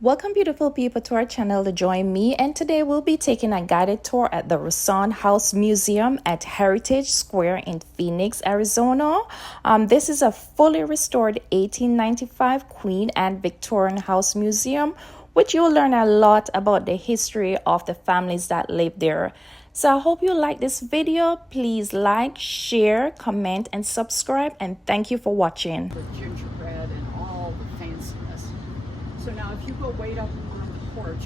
Welcome beautiful people to our channel to join me, and today we'll be taking a guided tour at the Rosson House Museum at Heritage Square in Phoenix, Arizona. This is a fully restored 1895 Queen and Victorian House Museum, which you'll learn a lot about the history of the families that lived there. So I hope you like this video. Please like, share, comment, and subscribe, and thank you for watching. With gingerbread and all the fanciness. So now if you go wait up on the porch,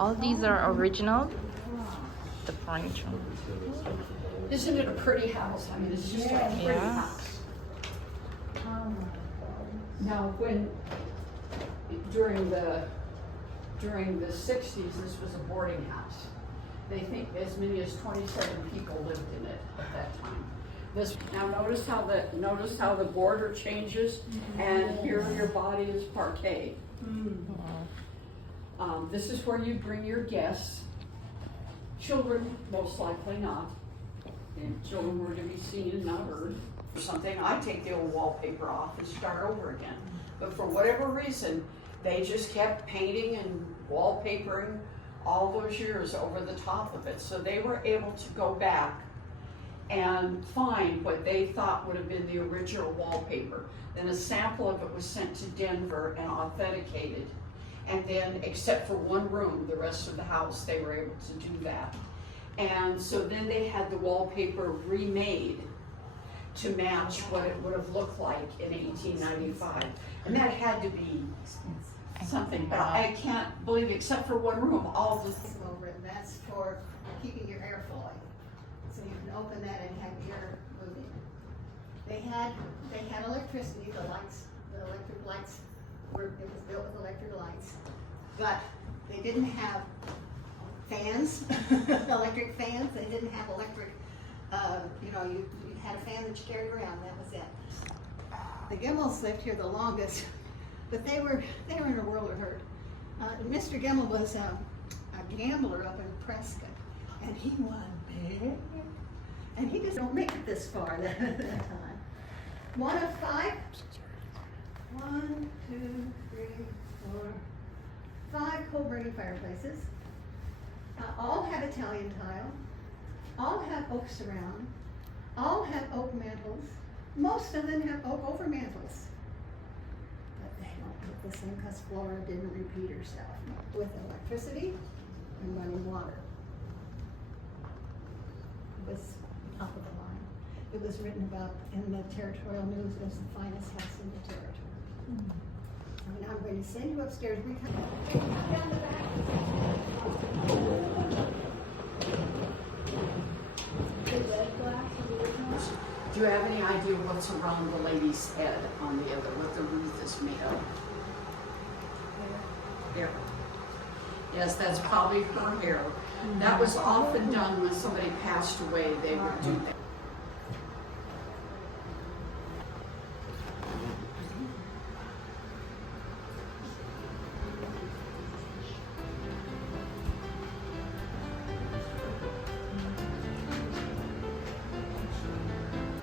All these are original. The furniture. isn't it a pretty house? I mean, it's just a pretty house. Now, when during the 60s, this was a boarding house. They think as many as 27 people lived in it at that time. Now notice how the border changes, and here your body is parquet. This is where you bring your guests. Children, most likely not. And children were to be seen and not heard. Or something, I take the old wallpaper off and start over again. But for whatever reason, they just kept painting and wallpapering all those years over the top of it. So they were able to go back and find what they thought would have been the original wallpaper. Then a sample of it was sent to Denver and authenticated. And then, except for one room, the rest of the house, they were able to do that. And so then they had the wallpaper remade to match what it would have looked like in 1895. And that had to be something, but I can't believe, except for one room, all the over it, and that's for keeping your air flowing. So you can open that and have air moving. They had electricity, the electric lights it was built with electric lights, but they didn't have fans, electric fans. They didn't have electric, you had a fan that you carried around, that was it. The Gimmels lived here the longest, but they were in a world of hurt. Mr. Gimmel was a gambler up in Prescott, and he won big, and he just don't make it this far at that time. One of five. 1, 2, 3, 4, 5 coal burning fireplaces. All have Italian tile. All have oak surround. All have oak mantles. Most of them have oak over mantles. But they don't look the same because Flora didn't repeat herself with electricity and running water. It was top of the line. It was written about in the territorial news as the finest house in the territory. I mean, I'm going to send you upstairs. We come down the back. Do you have any idea what's around the lady's head on the other, what the wreath is made of? Hair. Yes, that's probably her hair. That was often done when somebody passed away, they would do that.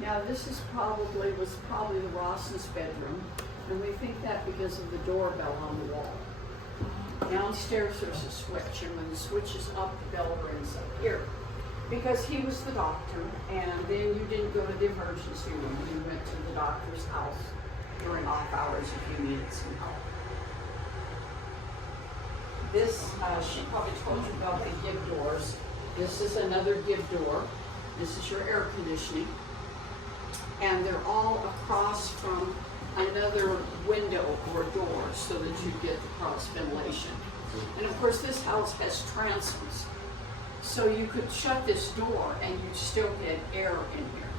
Now this was probably the Rosson's bedroom, and we think that because of the doorbell on the wall. Downstairs there's a switch, and when the switch is up, the bell rings up here. Because he was the doctor, and then you didn't go to the emergency room, you went to the doctor's house during off hours if you needed some help. This, she probably told you about the give doors. This is another give door. This is your air conditioning. And they're all across from another window or door so that you get the cross ventilation. And of course this house has transoms. So you could shut this door and you'd still get air in here.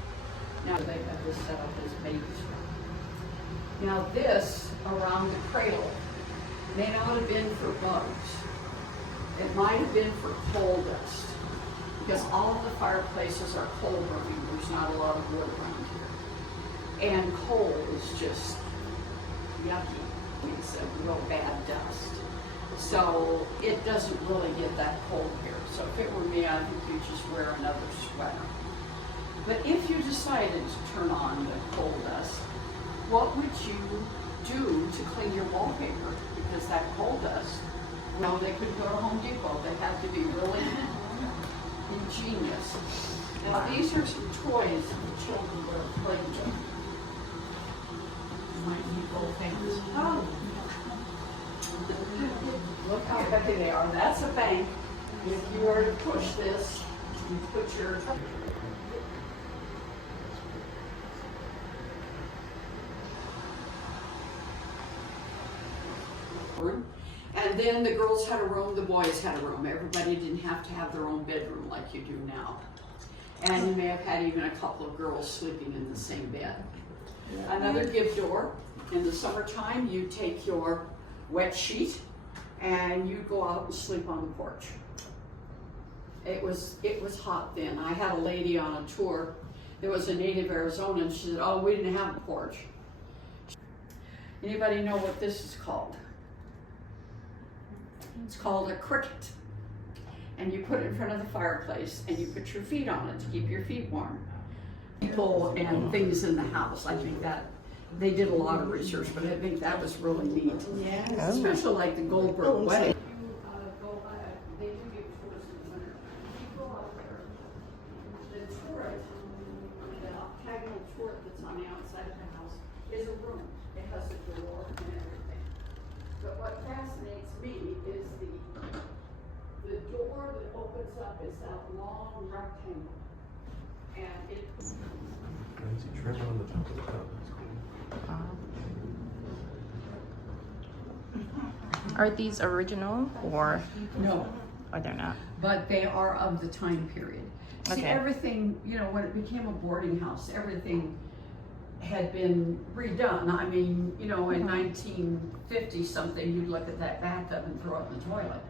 Now they have this set up as baby's room. Now this around the cradle may not have been for bugs. It might have been for coal dust. Because all of the fireplaces are coal burning. There's not a lot of wood around here. And coal is just yucky. It's a real bad dust. So it doesn't really get that cold here. So if it were me, I think you'd just wear another sweater. But if you decided to turn on the coal dust, what would you do to clean your wallpaper? Because that coal dust, well, they couldn't go to Home Depot. They had to be really ingenious. Now these are some toys that children would have played with. Might be old things. Oh. Look how heavy they are. That's a bank. If you were to push this, you put your and then the girls had a room, the boys had a room. Everybody didn't have to have their own bedroom like you do now. And you may have had even a couple of girls sleeping in the same bed. Another give door. In the summertime, you take your wet sheet and you go out and sleep on the porch. It was hot then. I had a lady on a tour. There was a native Arizona, and she said, "Oh, we didn't have a porch." Anybody know what this is called? It's called a cricket. And you put it in front of the fireplace and you put your feet on it to keep your feet warm. People and things in the house, I think that they did a lot of research, but I think that was really neat. Yeah. Especially like the Goldberg wedding. They do give tours in the winter. You go out there, the turret, the octagonal turret that's on the outside of the house is a room. It has a door and everything. But what fascinates me is the door that opens up is that long rectangle. And it Fancy trim on the top of the cup. That's cool. Are these original or no. they're not? But they are of the time period. See, Okay. everything, when it became a boarding house, everything had been redone. I mean, in 1950 something, you'd look at that bathtub and throw it in the toilet.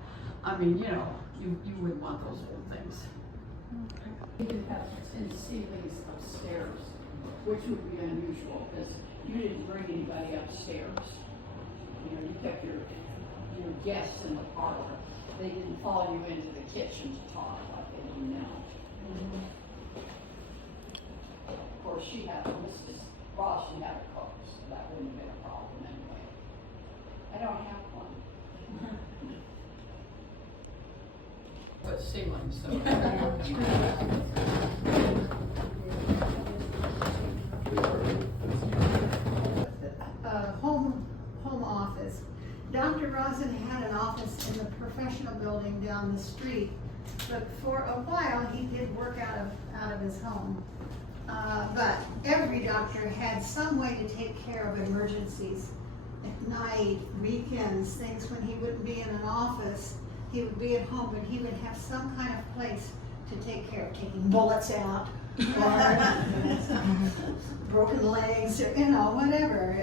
I mean, you wouldn't want those old things. You did have tin ceilings upstairs, which would be unusual because you didn't bring anybody upstairs. You kept your guests in the parlor. They didn't follow you into the kitchen to talk like they do now. Of course, she had Mrs. Ross, she had a cook, so that wouldn't have been a problem anyway. I don't have one. But ceilings, so. Home office. Dr. Rosson had an office in the professional building down the street, but for a while he did work out of his home. But every doctor had some way to take care of emergencies at night, weekends, things when he wouldn't be in an office. He would be at home, but he would have some kind of place to take care of taking bullets out, or broken legs, or whatever.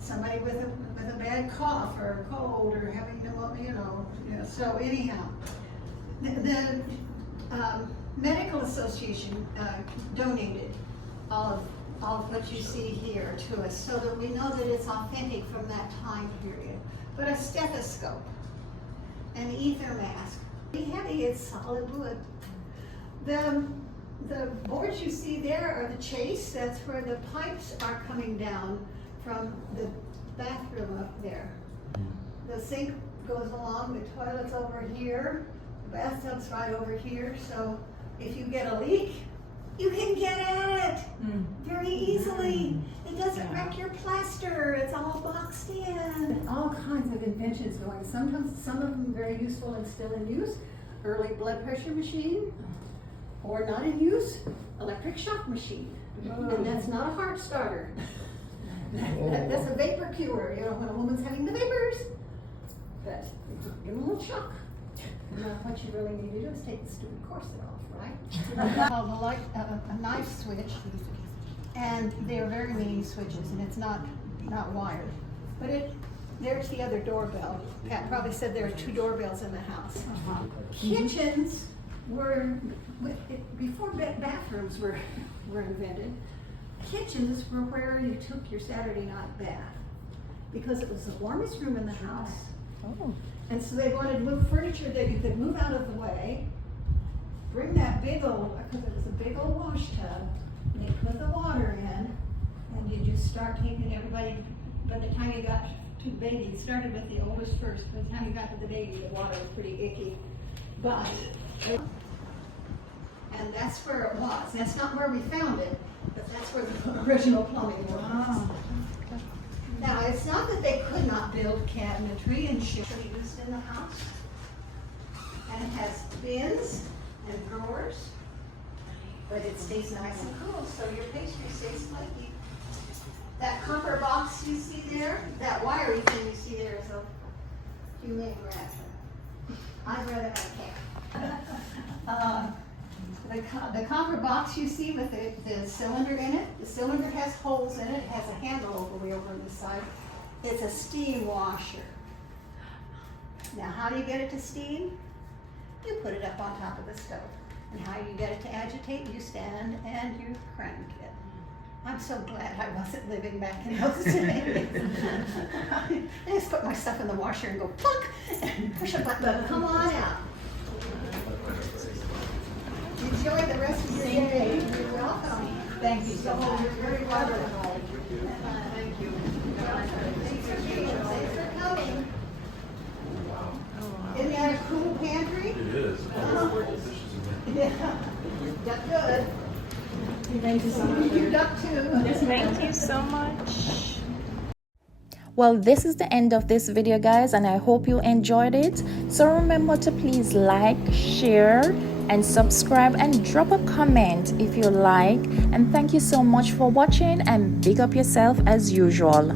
Somebody with a bad cough or a cold or having pneumonia, So anyhow, the medical association donated all of what you see here to us, so that we know that it's authentic from that time period. But a stethoscope, an ether mask, pretty heavy, it's solid wood. The boards you see there are the chase. That's where the pipes are coming down from the bathroom up there. The sink goes along, the toilet's over here, the bathtub's right over here, so if you get a leak, you can get at it very easily. It doesn't wreck your plaster, it's all boxed in. All kinds of inventions going. Sometimes some of them very useful and still in use. Early blood pressure machine, or not in use, electric shock machine. And that's not a heart starter. That's a vapor cure, when a woman's having the vapors. But give them a little shock. What you really need to do is take the stupid corset off, right? Called a knife switch, and they're very mini switches, and it's not wired. But there's the other doorbell. Pat probably said there are 2 doorbells in the house. Kitchens were, before bathrooms were invented, kitchens were where you took your Saturday night bath, because it was the warmest room in the house. Oh. And so they wanted to move furniture that you could move out of the way, bring that big old, because it was a big old wash tub, and they put the water in, and you just start taking everybody, by the time you got to the baby, you started with the oldest first, by the time you got to the baby, the water was pretty icky. But, and that's where it was. That's not where we found it, but that's where the original plumbing was. Now, it's not that they could not build cabinetry and shit used in the house. And it has bins and drawers, but it stays nice and cool, so your pastry stays flaky. That copper box you see there, that wiry thing you see there is a humane rat. I'd rather have a cat. The copper box you see with the cylinder in it, the cylinder has holes in it, it has a handle all the way over on this side. It's a steam washer. Now, how do you get it to steam? You put it up on top of the stove. And how you get it to agitate, you stand and you crank it. I'm so glad I wasn't living back in those days. I just put my stuff in the washer and go plunk and push a button, come on out. Enjoy the rest of your day. You're welcome. Thank you so much. You're very welcome. Thank you. Thanks for coming. Isn't that a cool pantry? It is. All the dishes in there. Yeah. You've done good. Thank you so much. You've done too. Thank you so much. Well, this is the end of this video, guys, and I hope you enjoyed it. So remember to please like, share, and subscribe, and drop a comment if you like. And thank you so much for watching, and big up yourself as usual.